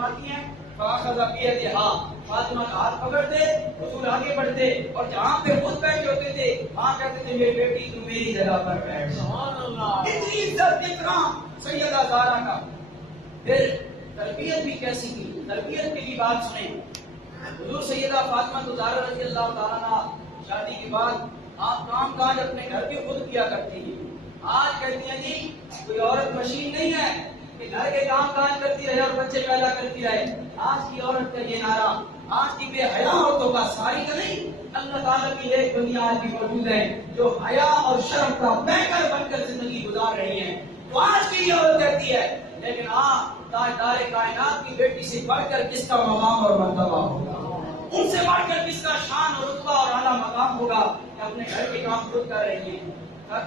فرماتی ہیں فاخذ بیدہا، فاطمہ کا ہاتھ پکڑتے، حضور آگے بڑھتے اور جہاں پہ خود بیٹھے ہوتے تھے وہاں کہتے تھے میری بیٹی تو میری جگہ پر بیٹھ۔ سبحان اللہ، اتنی عزت اکرام سیدہ زہرا کا۔ پھر تربیت بھی کیسی تھی، تربیت کی بھی بات سنیں۔ حضور سیدہ فاطمہ زہرا رضی اللہ تعالیٰ عنہا شادی کے بعد آپ کام کاج اپنے گھر پہ خود کیا کرتی ہیں۔ آج کہتی ہیں جی کوئی عورت مشین نہیں ہے کہ گھر کے کام کاج کرتی رہے اور بچے پیدا کرتی رہے۔ آج کی عورت کا یہ نعرہ، آج کی بے حیا عورتوں کا، ساری کا نہیں، اللہ تعالیٰ کی ایک دنیا آج بھی موجود ہے جو حیا اور شرم کا پیکر بن کر زندگی گزار رہی ہے۔ تو آج کی یہ عورت کہتی ہے لیکن تاجدار کائنات کی بیٹی سے بڑھ کر کس کا مقام اور مرتبہ ہوگا، ان سے بڑھ کر کس کا شان اور رتبہ اور اعلیٰ مقام ہوگا کہ اپنے گھر کے کام خود کر رہی ہیں۔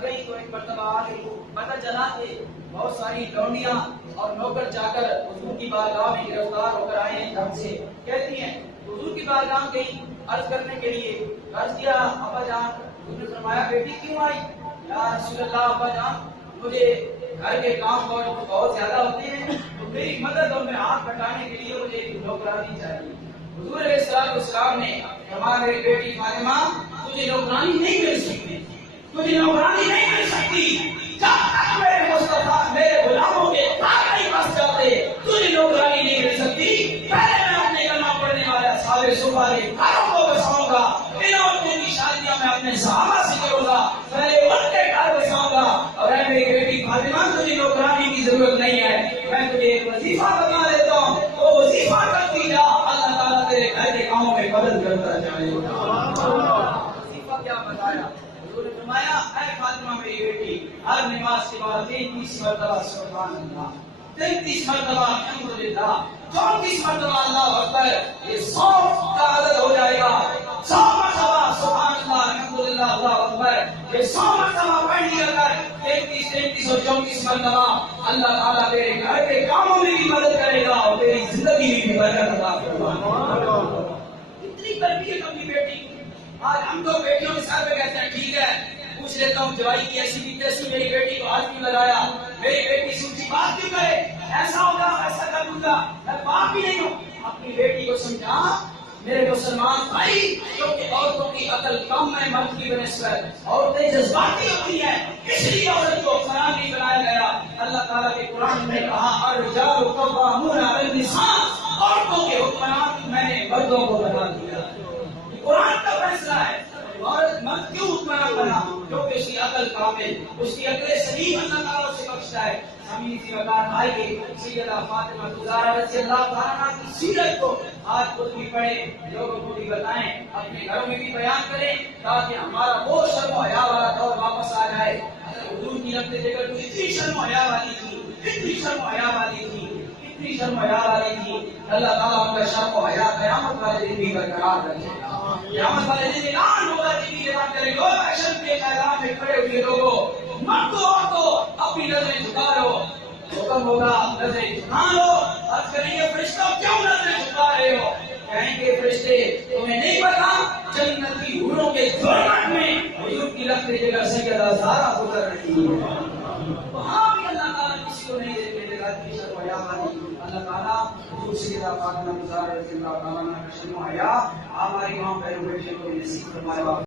گئی تو ایک مرتبہ آ گئی، پتہ چلا کہ بہت ساری لونڈیاں اور نوکر جا کر حضور کی بارگاہ میں گرفتار ہو کر آئے ہیں گھر سے۔ کہتی ہیں حضور کی بارگاہ میں گئی عرض کرنے کے لیے، عرض کیا ابا جان، حضور نے فرمایا بیٹی کیوں آئی؟ یا رسول اللہ ابا جان مجھے گھر کے کام بہت زیادہ ہوتے ہیں تو میری مدد اور میں ہاتھ بٹانے کے لیے مجھے نوکرانی چاہیے۔ حضور علیہ السلام نے فرمایا میری بیٹی فاطمہ تجھے نوکرانی نہیں مل سکتی، تجھے نوکرانی نہیں مل سکتی، جب تک میرے مصطفیٰ میرے غلاموں کے کام نہیں پھنس جاتے تجھے نوکرانی نہیں مل سکتی۔ پہلے میں اپنے کلمہ پڑھنے والے اصحاب صفہ کے گھروں کو بساؤں گا، ان عورتوں کی شادیاں میں اپنے صحابہ سے کروں گا، پہلے ان کے گھر بساؤں گا۔ اور اے میری بیٹی فاطمہ تجھے نوکرانی کی ضرورت نہیں ہے، میں تجھے ایک وظیفہ بتا دیتا ہوں، وہ وظیفہ کرتی جا، اللہ تعالیٰ تیرے گھر کے کاموں میں مدد کرتا جائے گا۔ وظیفہ کیا بتایا؟ حضور نے فرمایا اے فاطمہ میری بیٹی ہر نماز کے بعد 33 مرتبہ سبحان اللہ، 33 مرتبہ الحمدللہ، 34 مرتبہ اللہ اکبر، یہ 100 کا عدد ہو جائے گا۔ 100 مرتبہ سبحان اللہ الحمدللہ اللہ اکبر، یہ 100 مرتبہ پڑھ لیا کر 33 اور 34 مرتبہ اللہ تعالیٰ تیرے گھر کے کاموں میں بھی مدد کرے گا اور تیری زندگی میں بھی برکت عطا فرمائے گا۔ اتنی تربیت اپنی بیٹی کی۔ آج ہم تو بیٹیوں کے ساتھ میں کہتے ہیں ٹھیک ہے پوچھ لیتا ہوں جوائی کی ایسی بھی تیسی، میری بیٹی کو ہاتھ کیوں لگایا، میری بیٹی سے اونچی بات کیوں کرے، ایسا ہوگا ایسا کر دوں گا، میں باپ بھی نہیں ہوں۔ اپنی بیٹی کو سمجھا میرے مسلمان بھائی، کیونکہ عورتوں کی عقل کم ہے مرد کی بنسبت، عورتیں جذباتی ہوتی ہیں، اس لیے عورت کو فراغ نہیں بنایا گیا۔ اللہ تعالیٰ کے قرآن میں کہا الرجال قوامون علی النساء، عورتوں کے حکمران میں نے مردوں کو بنا دیا۔ قرآن کا فیصلہ ہے، عورت مرد کیوں حکمران بنا؟ کیونکہ اس کی عقل کامل، اس کی عقل سلیم اللہ تعالیٰ سے بخشتا ہے۔ ہمیں اسی وقت آئیے سیدہ فاطمہ زہرا رضی اللہ تعالیٰ عنہا کی سیرت کو آج خود بھی پڑھیں، لوگوں کو بھی بتائیں، اپنے گھروں میں بھی بیان کریں تاکہ ہمارا وہ شرم و حیا والا دور واپس آ جائے۔ حضور کی رفت دیکھ تو اتنی شرم و حیا والی تھی، اتنی شرم و حیا والی تھی، اتنی شرم و حیا والی تھی، اللہ تعالیٰ ان کا شرم و حیا قیامت والے دن بھی برقرار رکھے گا۔ قیامت والے دن اعلان ہوگا کہ یہ بات کریں گے محشر کے میدان میں کھڑے ہوئے لوگوں، مردوں عورتوں اپنی نظریں جھکا لو، حکم ہوگا نظریں جھکا لو۔ عرض کریں گے فرشتوں کیوں نظریں جھکا رہے ہو؟ کہیں گے فرشتے تمہیں نہیں پتا جنت کی حوروں کے جھرمٹ میں حضور کی رفت جگہ سیدہ زہرا گزر رہی ہے، وہاں بھی اللہ تعالیٰ کسی کو نہیں دیکھنے دے گا کہ شرم و حیا والی۔ اللہ تعالیٰ حضور سیدہ فاطمہ زہرا رضی اللہ تعالیٰ عنہا کا شرم و حیا ہماری ماں بہنوں بیٹیوں کو نصیب فرمائے۔